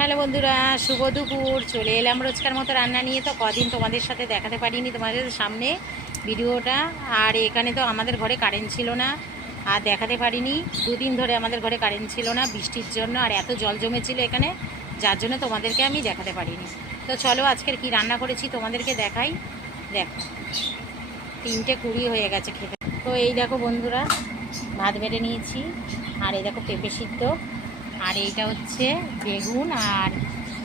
Hello বন্ধুরা, শুভ দুপুর। চলে এলাম রোজকার মতো রান্না নিয়ে। তো কদিন তোমাদের সাথে দেখাতে পারিনি তোমাদের সামনে ভিডিওটা। আর এখানে তো আমাদের ঘরে কারেন্ট ছিল না, আর দেখাতে পারিনি। দুদিন ধরে আমাদের ঘরে কারেন্ট ছিল না বৃষ্টির জন্য, আর এত জল জমেছিল এখানে, যার জন্য তোমাদেরকে আমি দেখাতে পারিনি। তো চলো আজকের কি রান্না করেছি তোমাদেরকে দেখাই। দেখো, 3:20 হয়ে গেছে খেতে। তো এই দেখো বন্ধুরা, ভাত বেড়ে নিয়েছি, আর এই দেখো পেঁপে সিদ্ধ, আর এইটা হচ্ছে বেগুন, আর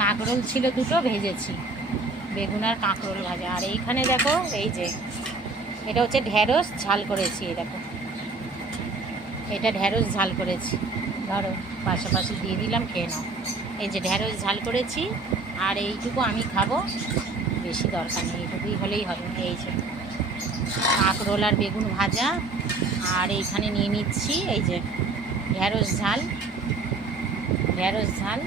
কাঁকরোল ছিল দুটো, ভেজেছি বেগুন আর কাঁকরোল ভাজা। আর এইখানে দেখো, এই যে এটা হচ্ছে ঢ্যাঁড়স ঝাল করেছি। এই দেখো, এটা ঢ্যাঁড়স ঝাল করেছি। ধরো পাশাপাশি দিয়ে দিলাম, খেয়ে নাও। এই যে ঢ্যাঁড়স ঝাল করেছি, আর এইটুকু আমি খাবো, বেশি দরকার নেই, এইটুকুই হলেই হবে। এই যে কাঁকরোল আর বেগুন ভাজা, আর এইখানে নিয়ে নিচ্ছি এই যে ঢ্যাঁড়স ঝাল, ঢ্যাঁড়স ঝাল।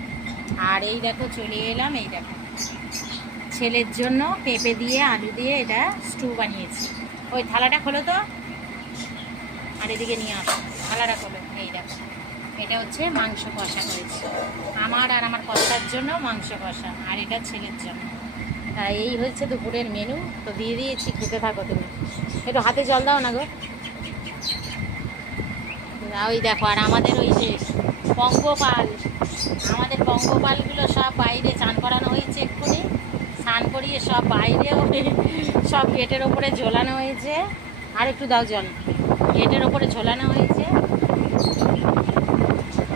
আর এই দেখো চলে এলাম, এই দেখো ছেলের জন্য পেঁপে দিয়ে আলু দিয়ে এটা স্টু বানিয়েছি। ওই থালাটা খোলো তো, আর এদিকে নিয়ে আসো, থালাটা খোলো। এই দেখো, এটা হচ্ছে মাংস কষা করেছি আমার আর আমার কর্তার জন্য, মাংস কষা, আর এটা ছেলের জন্য। এই হচ্ছে দুপুরের মেনু। তো দিয়ে দিয়েছি, খেতে থাকো তুমি। একটু হাতে জল দাও না গো। ওই দেখো, আর আমাদের ওই যে পঙ্গপাল, আমাদের পঙ্গপালগুলো সব বাইরে চান করানো হয়েছে এক্ষুনি। স্নান করিয়ে সব বাইরে সব গেটের ওপরে ঝোলানো হয়েছে। আর একটু দাও জল। গেটের ওপরে ঝোলানো হয়েছে,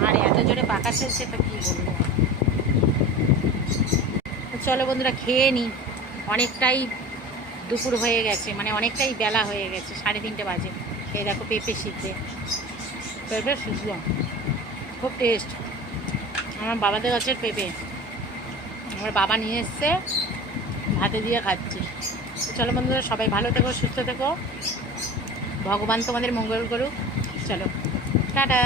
আর এত জোরে পাখা চলছে তো কী বলবো। তো চলো বন্ধুরা, খেয়ে নিই। অনেকটাই দুপুর হয়ে গেছে, মানে অনেকটাই বেলা হয়ে গেছে, 3:30 বাজে। এই দেখো পেঁপে সিদ্ধে, পেঁপে সিদ্ধ খুব টেস্ট। আমার বাবাদের গাছের পেঁপে, আমার বাবা নিয়ে এসছে, ভাতে দিয়ে খাচ্ছি। চলো বন্ধুরা, সবাই ভালো থেকো, সুস্থ থেকো, ভগবান তোমাদের মঙ্গল করুক। চলো টাটা।